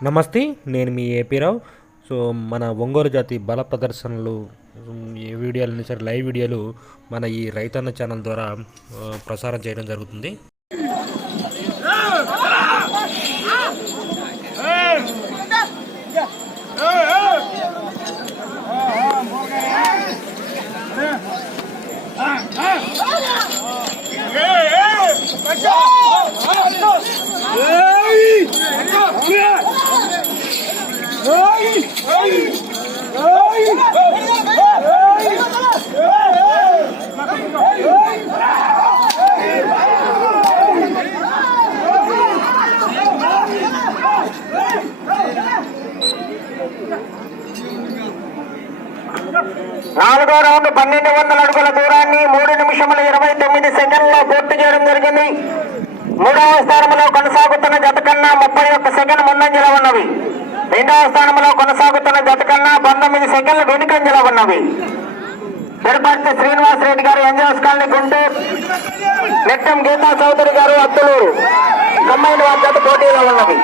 నమస్తే నేను మీ ఏపీరావు సో మన ఒంగోలు జాతి బల ప్రదర్శనలు ఏ వీడియోలు అయినా సరే లైవ్ వీడియోలు మన ఈ రైతన్న ఛానల్ ద్వారా ప్రసారం చేయడం జరుగుతుంది నాలుగో రౌండ్ పన్నెండు వందల అడుగుల దూరాన్ని మూడు నిమిషముల ఇరవై తొమ్మిది సెకండ్లో పూర్తి చేయడం జరిగింది. మూడవ స్థానంలో కొనసాగుతున్న జత కన్నా ముప్పై ఒక్క సెకండ్ ముందంజలో ఉన్నవి. రెండవ స్థానంలో కొనసాగుతున్న జత కన్నా పంతొమ్మిది సెకండ్లు వెనుకంజల ఉన్నవి. తిరుపతి శ్రీనివాస్ రెడ్డి గారు ఎంజాస్ కాలనీ గుంటూరు నెట్టం గీతా చౌదరి గారు అత్తులూరు. కమ్మైన వారి జత పోటీలో ఉన్నవి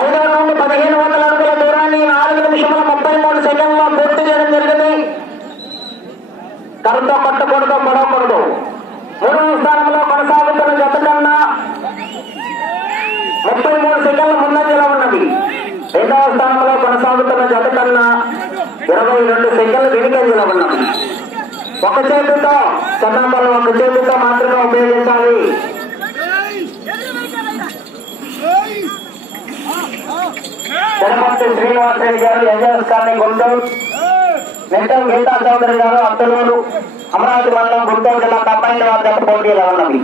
ఐదో రౌండ్ పదిహేను వందల అడుగుల దూరాన్ని నాలుగు నిమిషముల ముప్పై మూడు సెకండ్లో పూర్తి చేయడం జరిగింది కరుతో పట్టకూడదు పడకూడదు మూడవ స్థానంలో కొనసాగుతున్న జత కన్నా ముప్పై మూడు సెకండ్ల ముందంజలో ఉన్నది రెండవ స్థానంలో కొనసాగుతున్న జత కన్నా ఇరవై రెండు సెకండ్లు వెనుకంజలో ఉన్నది ఒక చేతితో సన్నాపాలు ఒక చేతితో మాత్రమే ఉపయోగించాలి. తిరుపతి శ్రీనివాసరెడ్డి గారు ఎన్ఎస్ కాలనీ గుంటూరు. నిత్యం గీతా చౌదరి గారు అత్తలూరు అమరావతి మండలం గుంటూరు జిల్లా కంబైన్ వారి పోటీలో ఉన్నవి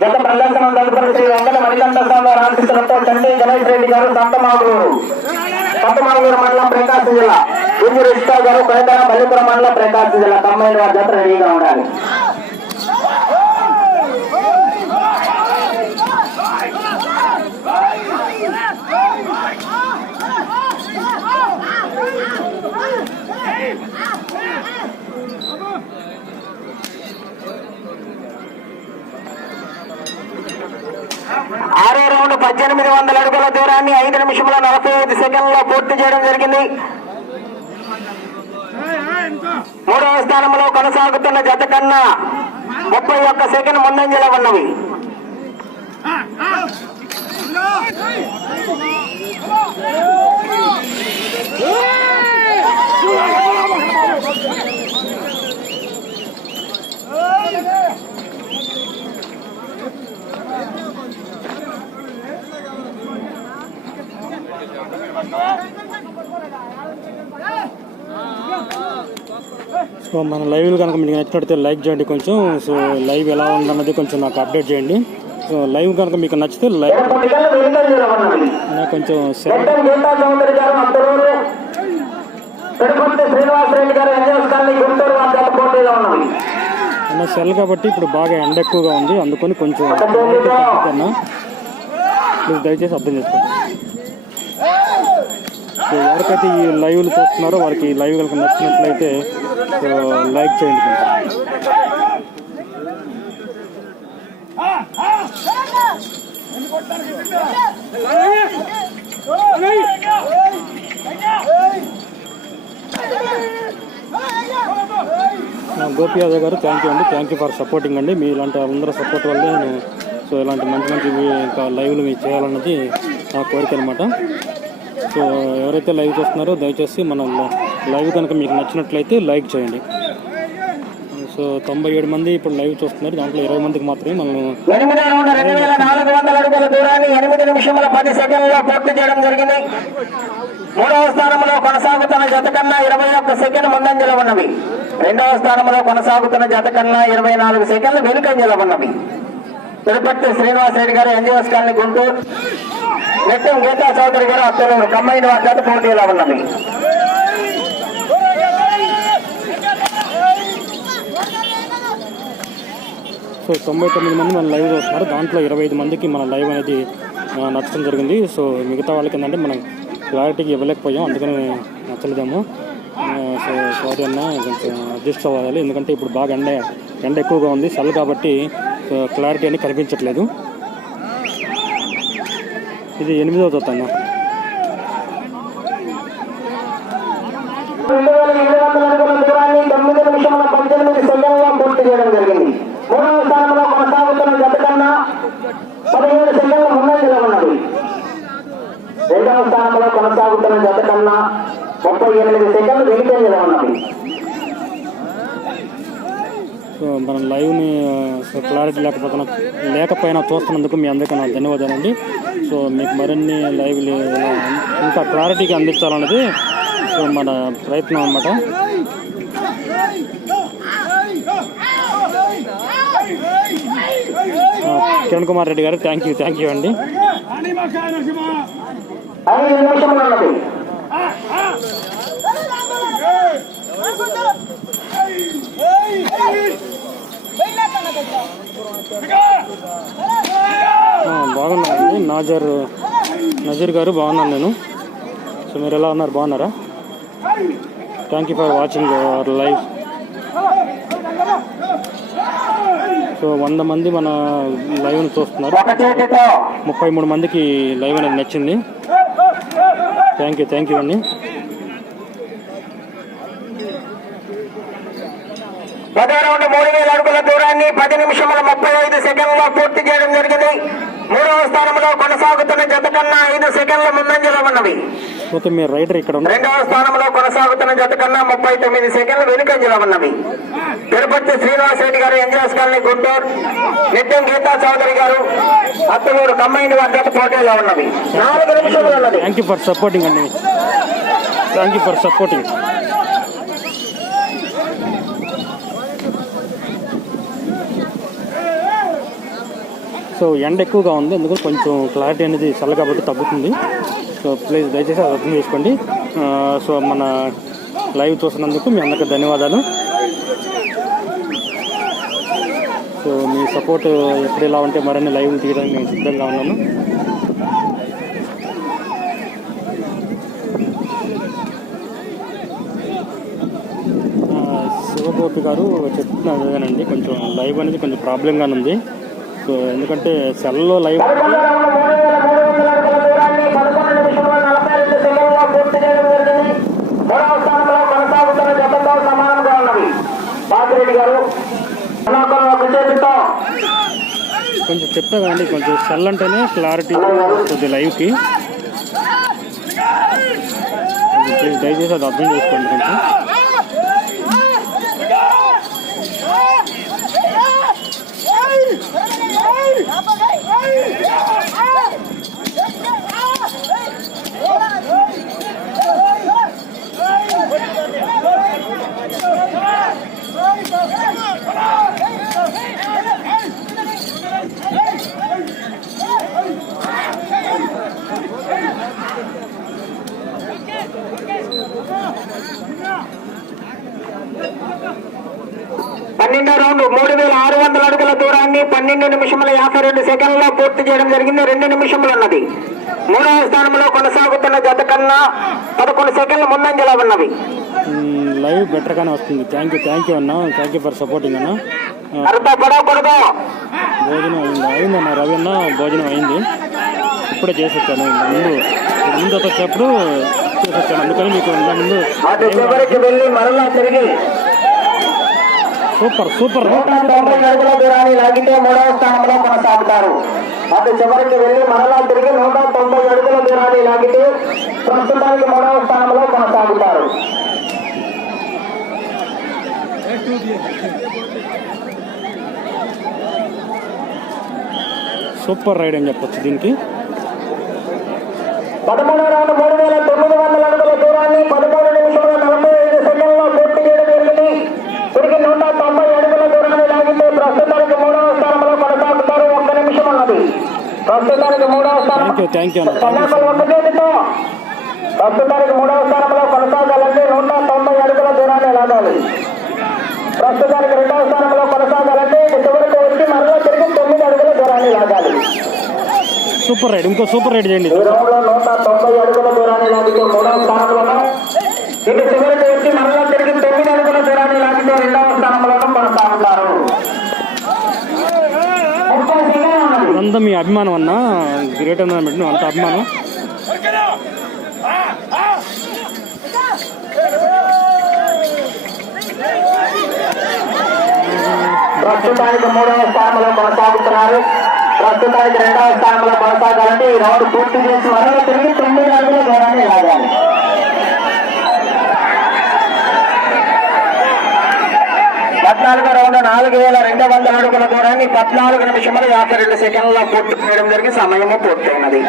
గత ప్రదర్శన తదుపరి శ్రీ వెంకట మణికంఠ స్వామి రామకృష్ణతో చండీ గణేష్ రెడ్డి గారు సంతమాగురు సంతమాగురు మండలం ప్రకాశం జిల్లా గుంజు రిష్కా గారు కొనతన మల్లిపురం మండలం ప్రకాశం జిల్లా కంబైన్ వారి జత రెడీగా ఉండాలి పద్దెనిమిది వందల అడుగుల దూరాన్ని ఐదు నిమిషముల నలభై ఐదు సెకండ్లో పూర్తి చేయడం జరిగింది. మూడవ స్థానంలో కొనసాగుతున్న జత కన్నా ముప్పై ఒక్క సెకండ్ ముందంజలో ఉన్నవి. సో మన లైవ్ కనుక మీకు నచ్చినట్లయితే లైక్ చేయండి కొంచెం. సో లైవ్ ఎలా ఉందన్నది కొంచెం నాకు అప్డేట్ చేయండి. సో లైవ్ కనుక మీకు నచ్చితే నాకు కొంచెం అన్న సెల్ కాబట్టి ఇప్పుడు బాగా ఎండ ఎక్కువగా ఉంది. అందుకని కొంచెం ప్లీజ్ దయచేసి అర్థం చేసుకోండి. ఎవరికైతే ఈ లైవ్లు చూస్తున్నారో వారికి ఈ లైవ్ కనుక నచ్చినట్లయితే సో లైక్ చేయండి గోపి యాదవ్ గారు థ్యాంక్ యూ అండి. థ్యాంక్ యూ ఫర్ సపోర్టింగ్ అండి. మీ ఇలాంటి అందరూ సపోర్ట్ వల్లే నేను సో ఇలాంటి మంచి మంచి ఇంకా లైవ్లు మీరు చేయాలన్నది నా కోరిక అనమాట సో ఎవరైతే లైవ్ చూస్తున్నారో దయచేసి మన లైవ్ కనుక మీకు నచ్చినట్లయితే లైక్ చేయండి. సో తొంభై ఏడు మంది ఇప్పుడు లైవ్ చూస్తున్నారు. దాంట్లో ఇరవై మందికి మాత్రమే మనం ఎనిమిదో రెండు వేల నాలుగు వందల అడుగుల దూరాన్ని ఎనిమిది నిమిషముల పది సెకండ్లో పూర్తి చేయడం జరిగింది. మూడవ స్థానంలో కొనసాగుతున్న జత కన్నా ఇరవై ఒక్క సెకండ్ ముందంజలో ఉన్నవి. రెండవ స్థానంలో కొనసాగుతున్న జత కన్నా ఇరవై నాలుగు సెకండ్లు వెనుకంజలో ఉన్నవి. తిరుపతి శ్రీనివాసరెడ్డి గారు ఎన్జిఓస్ కాలనీ గుంటూరు. నిత్యం గీతా చౌదరి గారు అత్తలూరు కమ్మైన వారి పోటీలా ఉన్నది. సో తొంభై తొమ్మిది మంది మన లైవ్ వస్తున్నారు. దాంట్లో ఇరవై ఐదు మందికి మన లైవ్ అనేది నచ్చడం జరిగింది. సో మిగతా వాళ్ళకి ఏంటంటే మనం క్లారిటీకి ఇవ్వలేకపోయాం. అందుకని నచ్చలేదేమో. సో సారీ అన్న కొంచెం అడ్జస్ట్ అవ్వాలి ఎందుకంటే ఇప్పుడు బాగా ఎండ ఎండ ఎక్కువగా ఉంది. సల్ కాబట్టి క్లారిటీ అని కనిపించట్లేదు. ఇది ఎనిమిదవ జత అన్న. రెండవ స్థానంలో కొనసాగుతున్న జత కన్నా ముప్పై ఎనిమిది సెకండ్లు వెనుకంజలో ఉన్నది సో లైవ్ని సో క్లారిటీ లేకపోతున్నా లేకపోయినా చూస్తున్నందుకు మీ అందరికీ నా ధన్యవాదాలండి. సో మీకు మరిన్ని లైవ్ ఇంకా క్లారిటీగా అందించాలన్నది సో మన ప్రయత్నం అన్నమాట. కిరణ్ కుమార్ రెడ్డి గారు థ్యాంక్ యూ థ్యాంక్ యూ అండి. బాగున్నానండి నాజర్ నజీర్ గారు బాగున్నాను నేను. సో మీరు ఎలా ఉన్నారు? బాగున్నారా? Thank you for watching our live so వంద మంది మన లైవ్ని చూస్తున్నారు. ముప్పై మూడు మందికి లైవ్ అనేది నచ్చింది. థ్యాంక్ యూ థ్యాంక్ యూ అండి. పదో రౌండ్ మూడు వేల అడుగుల దూరాన్ని పది నిమిషముల ముప్పై ఐదు సెకండ్లో పూర్తి చేయడం జరిగింది. మూడవ స్థానంలో కొనసాగుతున్న జత కన్నా ఐదు సెకండ్ల ముందంజలో ఉన్నవి. రెండవ స్థానంలో కొనసాగుతున్న జత కన్నా ముప్పై తొమ్మిది సెకండ్లు వెనుకంజలో ఉన్నవి. తిరుపతి శ్రీనివాస్ రెడ్డి గారు ఎంజాస్ కాలనీ గుంటూరు. నిత్యం గీతా చౌదరి గారు అత్తలూరు కంబైండ్ వర్గత పోటీలో ఉన్నవి. నాలుగు నిమిషములు ఉన్నది. థ్యాంక్ యూ ఫర్ సపోర్టింగ్ అండి. Thank you for supporting so ఎండ ఎక్కువగా ఉంది. అందుకు కొంచెం క్లారిటీ అనేది చల్ల కాబట్టి తగ్గుతుంది. సో ప్లీజ్ దయచేసి అది అర్థం చేసుకోండి. సో మన లైవ్ చూసినందుకు మీ అందరికీ ధన్యవాదాలు. సో మీ సపోర్ట్ ఎప్పుడు ఇలా ఉంటే మరిన్ని లైవ్ తీయడానికి నేను సిద్ధంగా ఉన్నాను. శివగోపి గారు చెప్తున్నారు అండి కొంచెం లైవ్ అనేది కొంచెం ప్రాబ్లంగానే ఉంది. సో ఎందుకంటే సెల్లో లైవ్ కొంచెం చెప్తా కదండి కొంచెం సెల్ అంటేనే క్లారిటీ వస్తుంది లైవ్కి. ప్లీజ్ దయచేసి అది అర్థం చేసుకోండి కొంచెం పన్నెండో రౌండ్ మూడు వేల ఆరు వందల అడుగుల దూరాన్ని పన్నెండు నిమిషముల యాభై రెండు సెకండ్లో పూర్తి చేయడం జరిగింది. రెండు నిమిషములు ఉన్నది. మూడవ స్థానంలో కొనసాగుతున్న జత కన్నా పదకొండు సెకండ్ల ముందంజలో ఉన్నవి. లైవ్ బెటర్గానే వస్తుంది. థ్యాంక్ యూ థ్యాంక్ యూ అన్న. థ్యాంక్ యూ ఫర్ సపోర్టింగ్ అన్న. భోజనం అయింది? అయింది అన్న రవి అన్న. భోజనం అయింది. ఇప్పుడే చేసి వచ్చాను ముందు ముందు వచ్చేటప్పుడు చేసి వచ్చాను అందుకని మీకు ముందు మరలా తిరిగి సూపర్ సూపర్. అడుగుల దూరాన్ని లాగితే మూడవ స్థానంలో కొనసాగుతారు అటు చివరికి వెళ్ళి మరలా తిరిగి నూట తొంభై అడుగుల దూరాన్ని లాగితే ప్రస్తుతానికి మూడవ స్థానంలో కొనసాగుతారు. సూపర్ రైడ్ అని చెప్పొచ్చు దీనికి. పదమూడవ రౌండ్ ఓకే థ్యాంక్ యూ ప్రస్తుతానికి మూడవ స్థానంలో కొనసాగాలంటే నూట తొంభై అడుగుల దూరాన్ని లాగాలి ప్రస్తుతానికి రెండవ స్థానంలో కొనసాగాలంటే చివరికి వచ్చి మరలా తిరిగి తొమ్మిది అడుగుల దూరాన్ని లాగాలి సూపర్ రైడ్ ఇంకో సూపర్ రైడ్ చేయండి. ఈ రౌండ్లో నూట తొంభై అడుగుల దూరాన్ని లాగితే మూడవ స్థానంలో ఇటు చివరికి వచ్చి మరలా తిరిగి తొమ్మిది అడుగుల దూరాన్ని లాగితే రెండవ స్థానంలో అంత మీ అభిమానం అన్న? గ్రేట్ అన్న పెట్టిన అంత అభిమానం? ప్రస్తుతానికి మూడవ స్థానంలో కొనసాగుతున్నారు. ప్రస్తుతానికి రెండవ స్థానంలో కొనసాగాలంటే ఈ రౌండ్ పూర్తి చేసి మరో తిరిగి తొమ్మిది అడుగుల దూరాన్ని లాగాలి. పద్నాలుగో రౌండ్ నాలుగు వేల రెండు వందల అడుగుల దూరాన్ని పద్నాలుగు నిమిషముల యాభై రెండు సెకండ్ల పూర్తి చేయడం జరిగి సమయము పూర్తయినది.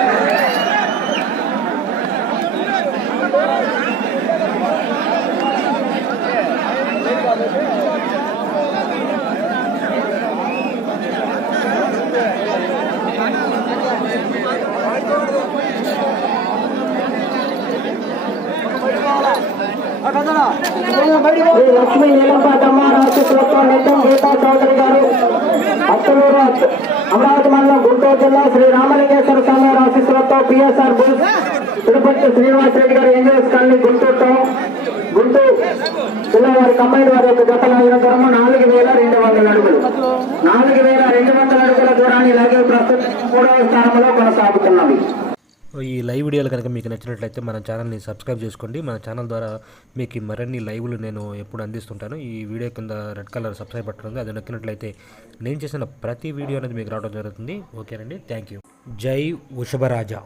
లక్ష్మీ నీలంపాటమ్మ రాష్ట్రత్వ నిత్యం గీతా చౌదరి గారు అత్తలూరు అమరావతి మండలం గుంటూరు జిల్లా శ్రీ రామలింగేశ్వర స్వామి ఆశీస్సులతో PSR bulls Tirupati Srinivas Reddy garu MGS colony గుంటూరుతో Guntur జిల్లా వారి కంబైన్ వారి యొక్క గత దూరము నాలుగు వేల రెండు వందల అడుగులు. నాలుగు వేల రెండు వందల అడుగుల దూరాన్ని ఇలాగే ప్రస్తుతం మూడవ స్థానంలో కొనసాగుతున్నవి ఈ లైవ్ వీడియోలు కనుక మీకు నచ్చినట్లయితే మన ఛానల్ని సబ్స్క్రైబ్ చేసుకోండి. మన ఛానల్ ద్వారా మీకు మరిన్ని లైవ్లు నేను ఎప్పుడు అందిస్తుంటాను. ఈ వీడియో కింద రెడ్ కలర్ సబ్స్క్రైబ్ బటన్ ఉంది. అది నొక్కినట్లయితే నేను చేసిన ప్రతి వీడియో అనేది మీకు రావడం జరుగుతుంది. ఓకేనండి. Thank you. జై వృషభరాజా